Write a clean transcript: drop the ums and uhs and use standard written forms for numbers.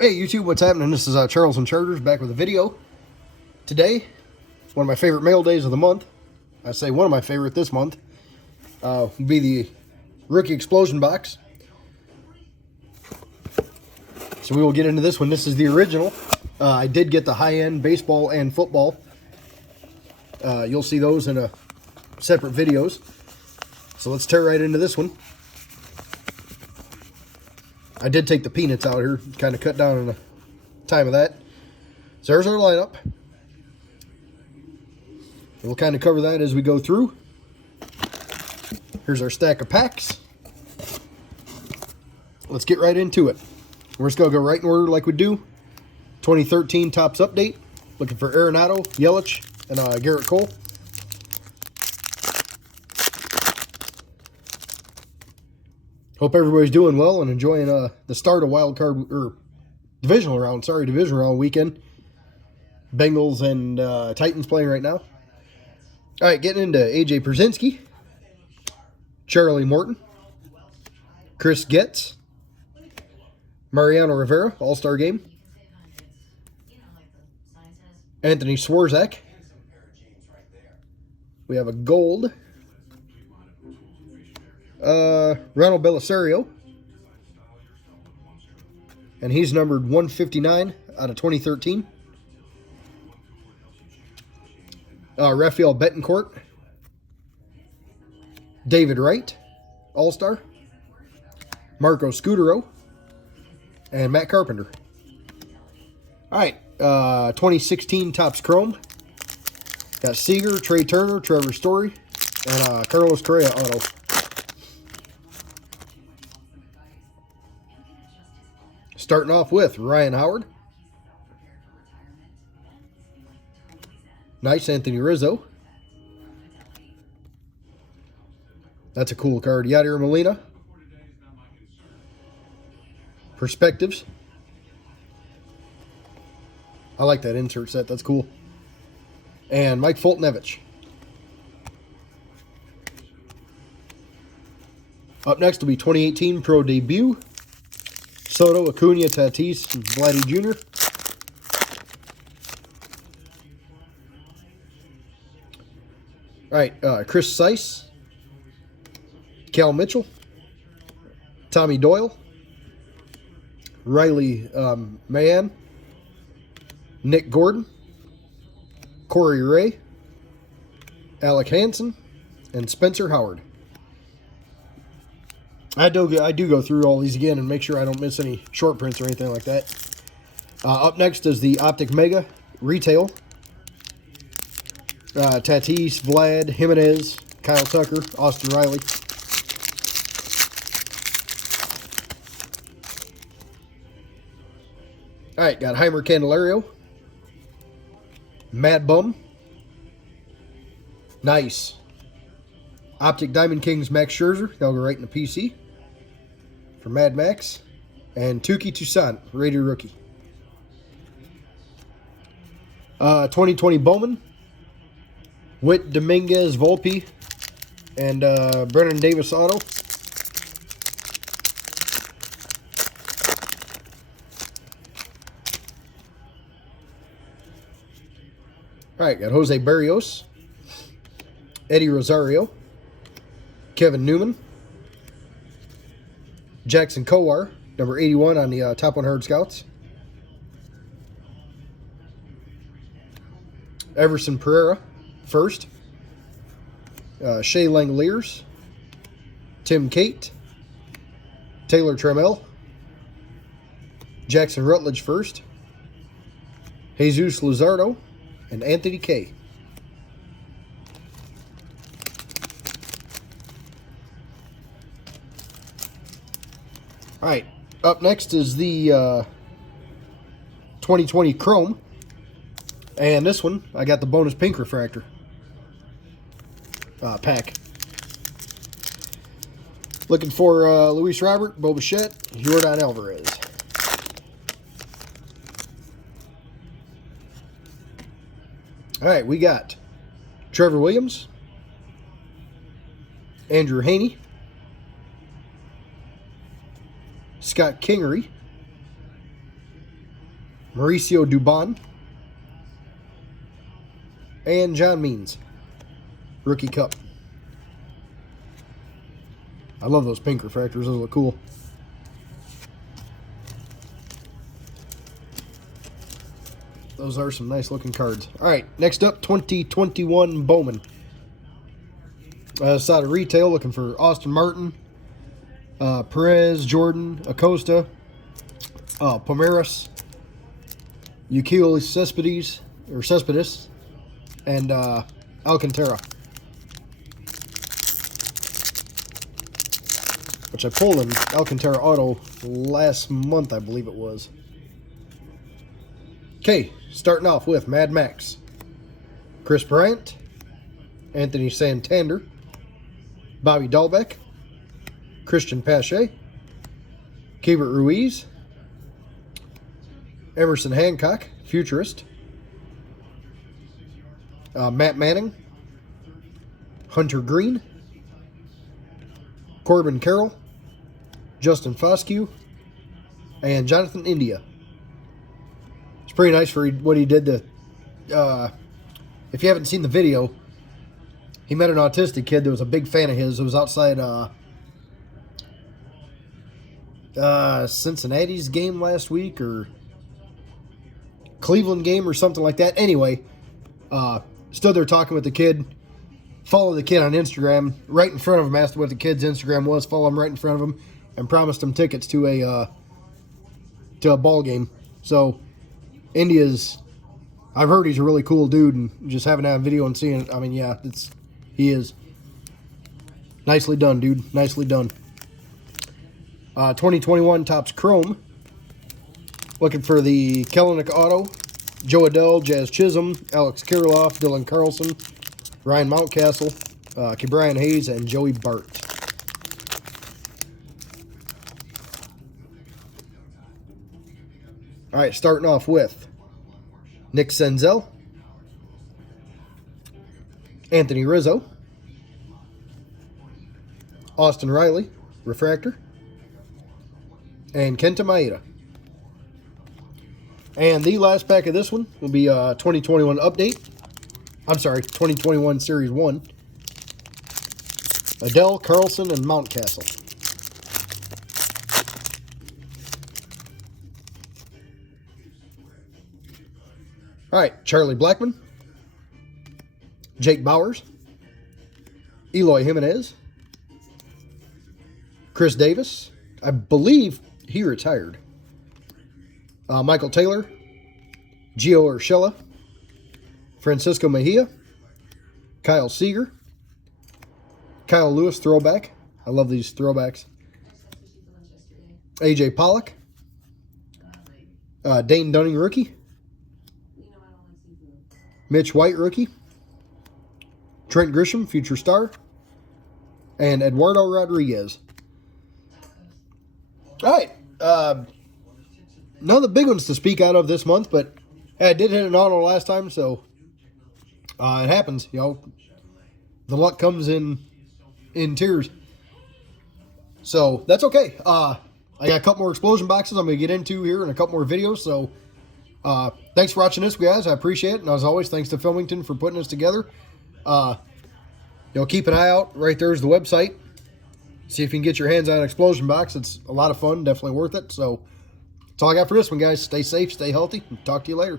Hey YouTube, what's happening? This is Charles and Chargers back with a video. Today, one of my favorite mail days of the month. I say one of my favorite this month. Will be the rookie Explosion Box. So we will get into this one. This is the original. I did get the high-end baseball and football. You'll see those in separate videos. So let's tear right into this one. I did take the peanuts out here, kind of cut down on the time of that. So there's our lineup. We'll kind of cover that as we go through. Here's our stack of packs. Let's get right into it. We're just going to go right in order like we do. 2013 Topps Update. Looking for Arenado, Yelich, and Garrett Cole. Hope everybody's doing well and enjoying the start of wild card or divisional round. Sorry, divisional round weekend. Bengals and Titans playing right now. All right, getting into AJ Pierzynski, Charlie Morton, Chris Getz, Mariano Rivera, All-Star Game, Anthony Swarzak. We have a gold. Ronald Belisario, and he's numbered 159 out of 2013. Rafael Betancourt, David Wright, All-Star, Marco Scutero, and Matt Carpenter. All right, 2016 Topps Chrome. Got Seager, Trey Turner, Trevor Story, and Carlos Correa auto. Starting off with Ryan Howard. Nice, Anthony Rizzo. That's a cool card. Yadier Molina. Perspectives. I like that insert set. That's cool. And Mike Foltynewicz. Up next will be 2018 Pro Debut. Soto, Acuna, Tatis, and Vladdy Jr. All right, Chris Seiss, Cal Mitchell, Tommy Doyle, Riley Mahan, Nick Gordon, Corey Ray, Alec Hansen, and Spencer Howard. I do go through all these again and make sure I don't miss any short prints or anything like that. Up next is the Optic Mega Retail. Tatis, Vlad, Jimenez, Kyle Tucker, Austin Riley. All right, got Heimer Candelario. Mad Bum. Nice. Optic Diamond Kings Max Scherzer. That'll go right in the PC. For Mad Max. And Tuki Toussaint, Raider rookie. 2020 Bowman. Whit Dominguez Volpe. And Brennan Davis auto. Alright, got Jose Barrios. Eddie Rosario. Kevin Newman. Jackson Kowar, number 81 on the Top 100 Scouts. Everson Pereira, first. Shea Langeliers. Tim Cate. Taylor Trammell. Jackson Rutledge, first. Jesus Luzardo. And Anthony Kay. All right, up next is the 2020 Chrome. And this one, I got the bonus pink refractor pack. Looking for Luis Robert, Bo Bichette, Jordan Alvarez. All right, we got Trevor Williams, Andrew Haney, Scott Kingery, Mauricio Dubon, and John Means, Rookie Cup. I love those pink refractors. Those look cool. Those are some nice looking cards. All right, next up, 2021 Bowman. Side of retail, looking for Austin Martin, Perez, Jordan, Acosta, Pomeris, Yukio Cespedes, and Alcantara. Which I pulled in Alcantara Auto last month, I believe it was. Okay, starting off with Mad Max, Chris Bryant, Anthony Santander, Bobby Dahlbeck, Christian Pache, Keibert Ruiz, Emerson Hancock, Futurist, Matt Manning, Hunter Green, Corbin Carroll, Justin Foscue, and Jonathan India. It's pretty nice for what he did to, if you haven't seen the video, he met an autistic kid that was a big fan of his. It was outside Cincinnati's game last week, or Cleveland game or something like that. Anyway, stood there talking with the kid, followed the kid on Instagram, right in front of him, asked what the kid's Instagram was, followed him right in front of him, and promised him tickets to a ball game. So I've heard he's a really cool dude, and just having that video and seeing it, I mean, yeah, he is. Nicely done, dude. Nicely done. 2021 Topps Chrome. Looking for the Kellenick Auto, Joe Adell, Jazz Chisholm, Alex Kirilloff, Dylan Carlson, Ryan Mountcastle, Ke'Bryan Hayes, and Joey Bart. All right, starting off with Nick Senzel, Anthony Rizzo, Austin Riley, Refractor, and Kenta Maeda. And the last pack of this one will be 2021 update. I'm sorry, 2021 Series 1. Adell, Carlson, and Mountcastle. All right, Charlie Blackmon, Jake Bowers, Eloy Jimenez, Chris Davis, I believe he retired, Michael Taylor, Gio Urshela, Francisco Mejia, Kyle Seager, Kyle Lewis throwback. I love these throwbacks. AJ Pollock, Dane Dunning rookie, Mitch White rookie, Trent Grisham future star, and Eduardo Rodriguez. All right, none of the big ones to speak out of this month, but hey, I did hit an auto last time, so it happens. You know, the luck comes in tiers, so that's okay. I got a couple more explosion boxes I'm going to get into here in a couple more videos, so thanks for watching this, guys. I appreciate it, and as always, thanks to Filmington for putting this together. Keep an eye out. Right there's the website. See if you can get your hands on an explosion box. It's a lot of fun, definitely worth it. So that's all I got for this one, guys. Stay safe, stay healthy, and talk to you later.